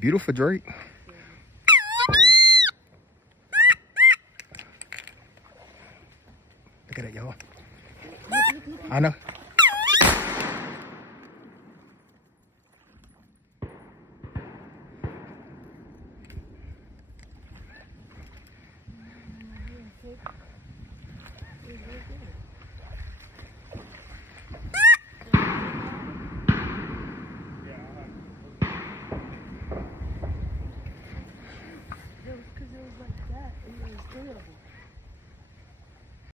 Beautiful Drake. Look at that, y'all. I know.